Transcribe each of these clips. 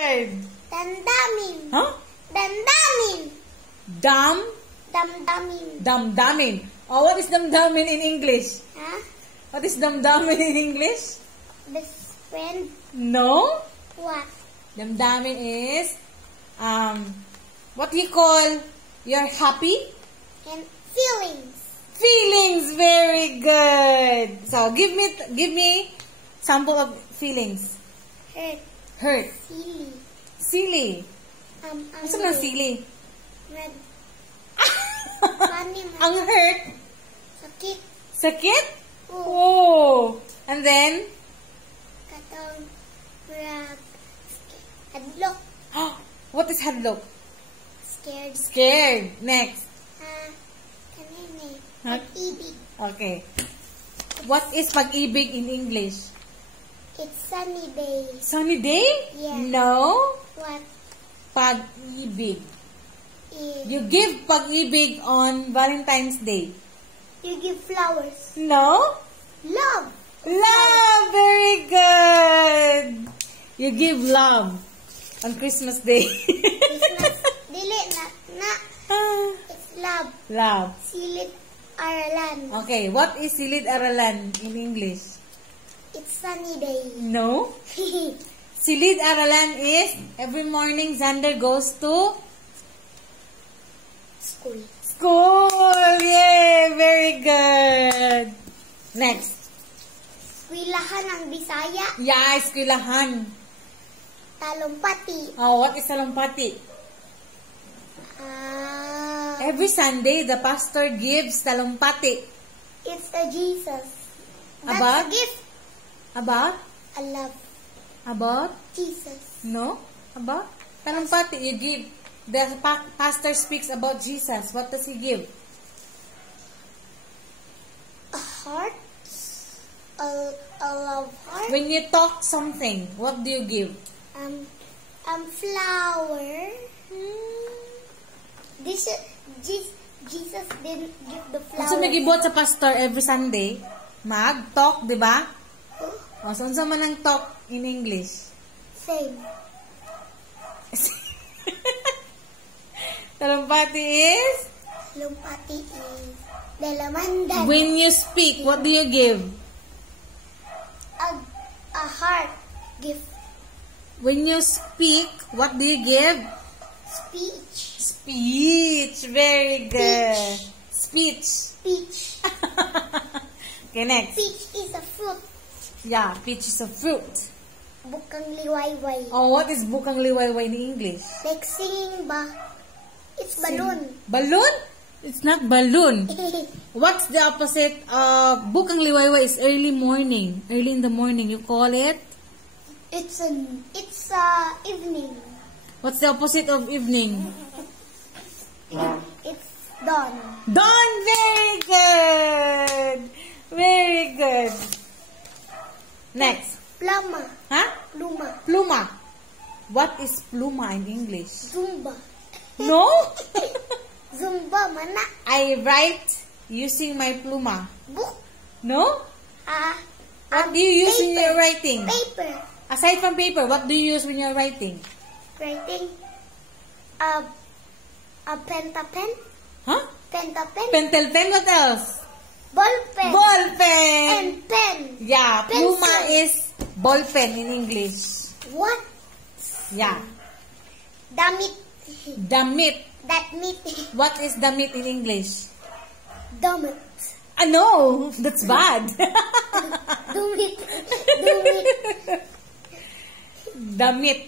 Damdamin. Huh? Damdamin. Damdamin. Damdamin. Oh, what is damdamin in English? Huh? What is damdamin in English? Best friend. No? What? Damdamin is what we call you're happy? And feelings. Feelings, very good. So give me sample of feelings. Hurt. Hurt. Silly. Silly. Ano man silly? Red. Funny. Ang hurt. Sakit. Sakit? Oh. Oh. And then? Katong rag. Hadlok. What is hadlok? Scared. Scared. Next. Kanini. Huh? Pag-ibig. Okay. What is pag-ibig in English? It's sunny day. Sunny day? Yeah. No. What Pag-ibig. is? You give pag-ibig on Valentine's Day. You give flowers. No? Love. Love! Very good! You give love on Christmas Day. Christmas. Dili na. It's love. Love. Silid aralan. Okay, what is silid aralan in English? It's sunny day. No? Silid aralan is every morning Xander goes to School. school. Yay! Very good. Next. Eskwelahan ng Bisaya. Yeah, eskwelahan. Talumpati. Oh, what is talumpati? Every Sunday, the pastor gives talumpati. It's a Jesus. That's About? a gift. About? I love About? Jesus. No? About? Talumpati, you give. The pastor speaks about Jesus. What does he give? A heart. A love heart. When you talk something, what do you give? Flower. Jesus didn't give the Kung flowers. sa may gibot sa pastor every Sunday, mag-talk, di ba? O, so unsa man ang talk in English? Same. Talumpati is? Lumpati is dalamandan. When you speak, what do you give? A heart gift. When you speak, what do you give? Speech. Speech. Very good. Speech. Peach. Okay, next. Peach is a fruit. Yeah, peach is a fruit. Bukang liwayway. Oh, what is bukang liwayway in English? Like singing ba? It's balloon. Balloon? It's not balloon. What's the opposite of bukang liwayway is early morning. Early in the morning. You call it? It's evening. What's the opposite of evening? It's dawn. Dawn. Very good. Very good. Next. Pluma. Huh? Pluma. Pluma. What is pluma in English? Zumba. No? Zumba mana? I write using my pluma. Book. No? What do you use when you're writing? Paper. Aside from paper, what do you use when you're writing? Writing. A pentapen. Huh? Pentapen. Pentel pen, what else? Ball pen. Ball pen. And pen. Yeah, Pencil. pluma is ball pen in English. What? Yeah. Damit. Damit. That meat. What is damit in English? Dumit. No, that's bad. Dumit. Dumit. Damit.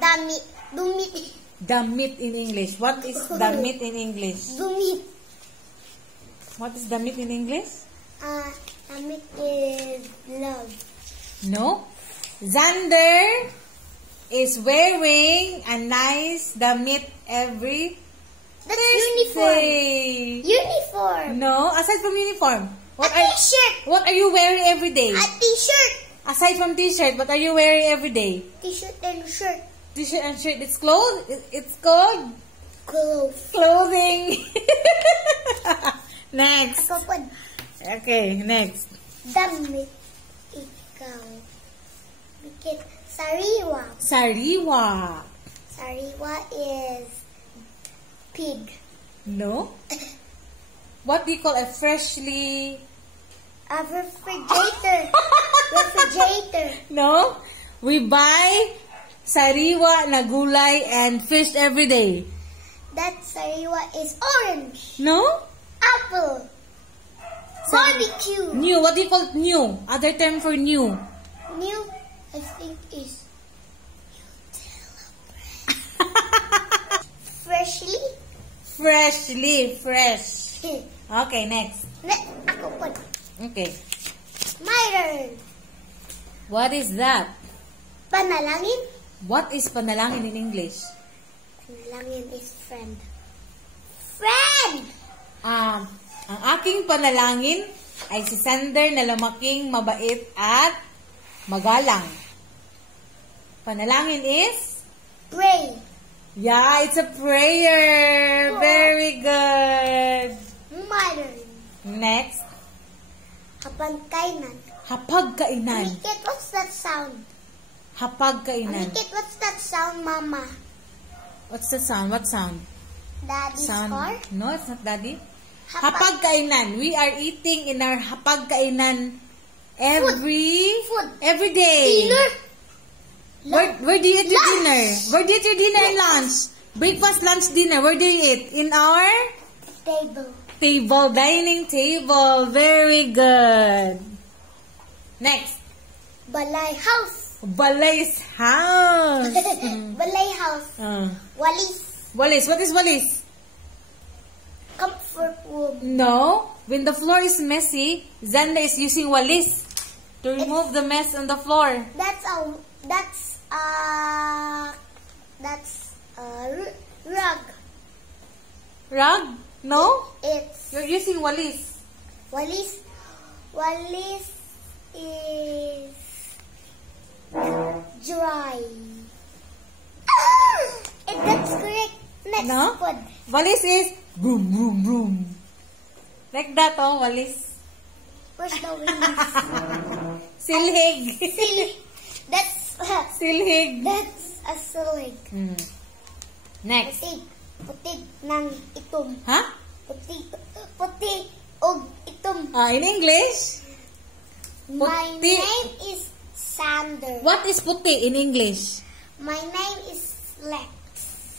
Damit. Dumit. Damit in English. What is damit in English? Dumit. What is damit in English? Damit is love. No. Xander is wearing a nice damit every That's Thursday. Uniform. No, aside from uniform. A t-shirt. What are you wearing every day? A t-shirt. Aside from t-shirt, what are you wearing every day? T-shirt and shirt. T-shirt and shirt. It's clothes. It's called Clothes. clothing. Next. Kapag Okay, next. damit ikaw. Bikit Sariwa. Sariwa. Sariwa is pig. No? What do you call a freshly... A refrigerator. Refrigerator. No? We buy sariwa na gulay and fish every day. That sariwa is orange. No? Apple. Barbecue. New. What do you call new? Other term for new. New, I think, is freshly. Freshly. Fresh. Okay, next. Ako po. Okay. My turn. What is that? Panalangin. What is panalangin in English? Panalangin is friend. Friend! Ang aking panalangin ay si Sander na lumaking mabait at magalang. Panalangin is? Pray. Yeah, it's a prayer. Oh. Very good. My turn. Next. Hapagkainan. Hapagkainan. Nikit, what's that sound? Hapagkainan. Nikit, what's that sound, Mama? What's the sound? What sound? Daddy's Sound. car? No, it's not daddy. Hapagkainan. We are eating in our hapagkainan Food. every day. Dinner? Where do you eat your Lunch. dinner? Where do you eat your dinner and lunch? Breakfast, lunch, dinner. Where do you eat? In our Table. dining table. Very good. Next. Balay house. Balay's house. Balay house. Walis. Walis. What is walis? Comfort room. No. When the floor is messy, Zanda is using walis to remove the mess on the floor. That's rug. Rug? No? It's You're using walis. walis. Walis is dry. That's correct. Next No? one. Walis is boom, boom, boom. Like that, oh, walis. Where's the wings? Silhig. That's Silhig. a silig. Next. Putig ng itom. Huh? Puti og itom. In English? My Puti. name is Sander. What is puti in English? My name is Lex.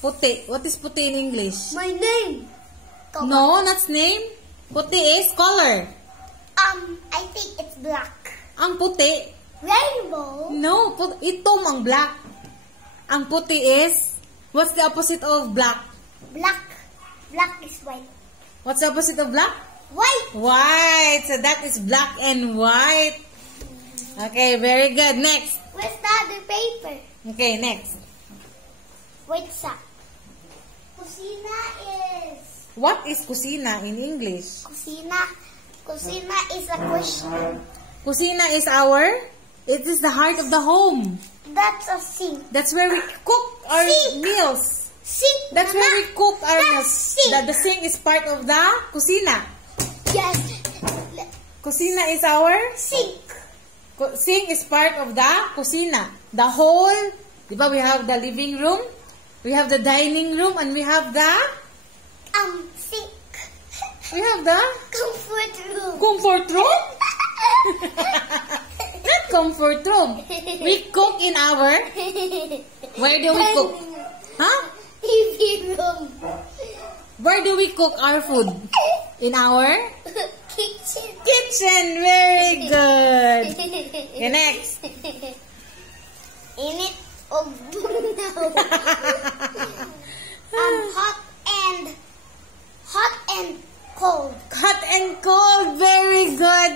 Puti. What is puti in English? My name. No, not name. Puti is color. I think it's black. Ang puti. Rainbow. No, itom ang black. Ang puti is, what's the opposite of black? Black. Black is white. What's the opposite of black? White. White. So that is black and white. Okay, very good. Next. Where's the other paper? Okay, next. Wait, sa. Kusina is. What is kusina in English? Kusina. Kusina is a question. Kusina is it is the heart of the home. That's a sink. That's where we cook our Sink. meals. Sink. That's where we cook our That's meals. sink. The sink is part of the kusina. Yes. Kusina is our Sink. sink is part of the kusina. The whole, diba, we have the living room, we have the dining room, and we have the Sink. Comfort room. comfort room. Not comfort room. We cook in our, where do we cook? Huh? TV room. Where do we cook our food? In our Kitchen. kitchen. Very good. Okay, next. Init o bunaw. Hot and cold. Hot and cold. Very good.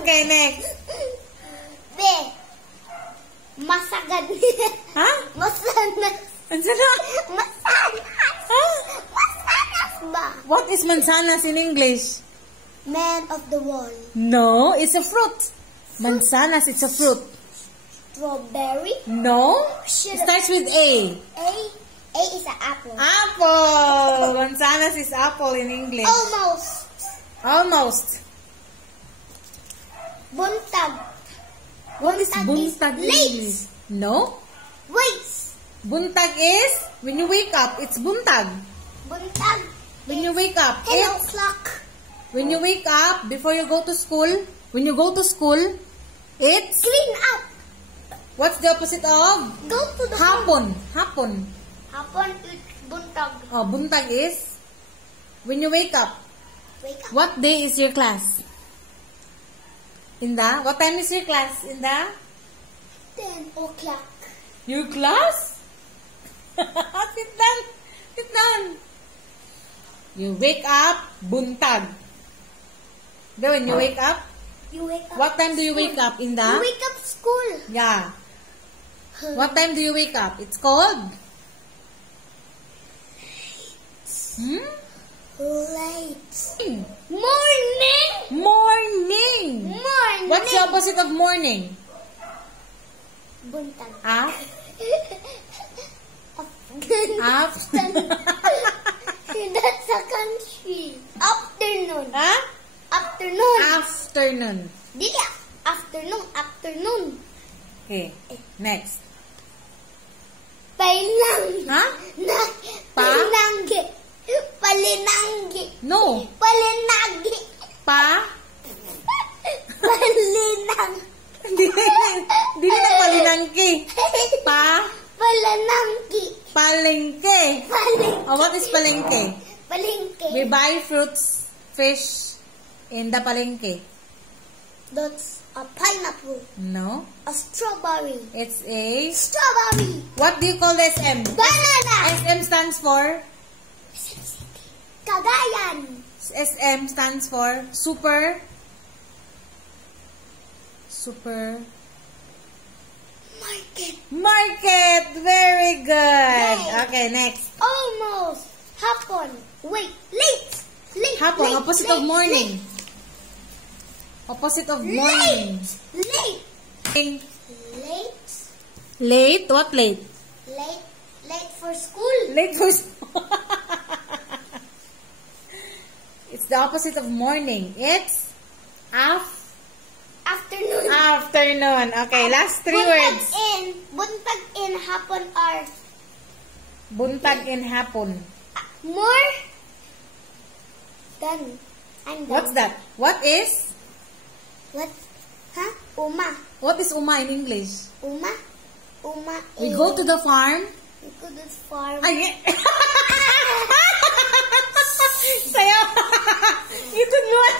Okay, next. Be. Masagad. Huh? Masanas. Ano na? Masanas. Huh? Masanas ba? What is manzanas in English? Man of the wall. No, it's a fruit. Manzanas, it's a fruit. Strawberry. No? Should It starts with A. A is an apple. Apple. Manzanas is apple in English. Almost. Almost. Buntag. What is buntag in Late. English? No. Wait. Buntag is when you wake up. It's buntag. Buntag. When you wake up. 10 It's o'clock. when you wake up before you go to school. When you go to school, it's Clean up. what's the opposite of Go to the hapon? Hapon. Hapon is buntag. Oh, buntag is when you wake up. Wake up. What day is your class? Inda, what time is your class, Inda? 10 o'clock. Your class? Sit down. Sit down. You wake up, buntag. Then when you wake up, You wake up. what time do you school. wake up, You Inda? wake up school. Yeah. What time do you wake up? It's called? Hmm? Late. Morning. Morning. Morning. What's the opposite of morning? Buntag. Ah? Afternoon. That's a country. Afternoon. Ah? Afternoon. Afternoon. Dili. Afternoon. Afternoon. Okay. Next. Pailang. Ha? Pa? Palinanggi. Palinanggi. No. Palinanggi. Pa? Palinang. Dili na palinangki. Pa? Palinanggi. Palengke. Palengke. Oh, what is palengke? Palengke. We buy fruits, fish in the palengke. That's a pineapple. No. A strawberry. It's a... Strawberry. What do you call the SM? Banana. SM stands for... Cagayan. SM stands for super... Market. Market. Very good. Yay. Okay, next. Almost. Hapon. Wait. Late. Late. Hapon, late, opposite late, of morning. Opposite of morning. Late. Late. Late. Late? What late? Late. Late for school. Late for school. It's the opposite of morning. It's Afternoon. afternoon. Okay, last three words. Buntag in hapon are Buntag in hapon. more than. I'm done. What's that? What is? What? Huh? Uma. What is uma in English? Uma. Uma We is. go to the farm. We go to the farm. Ay, sayo. Ito luwan.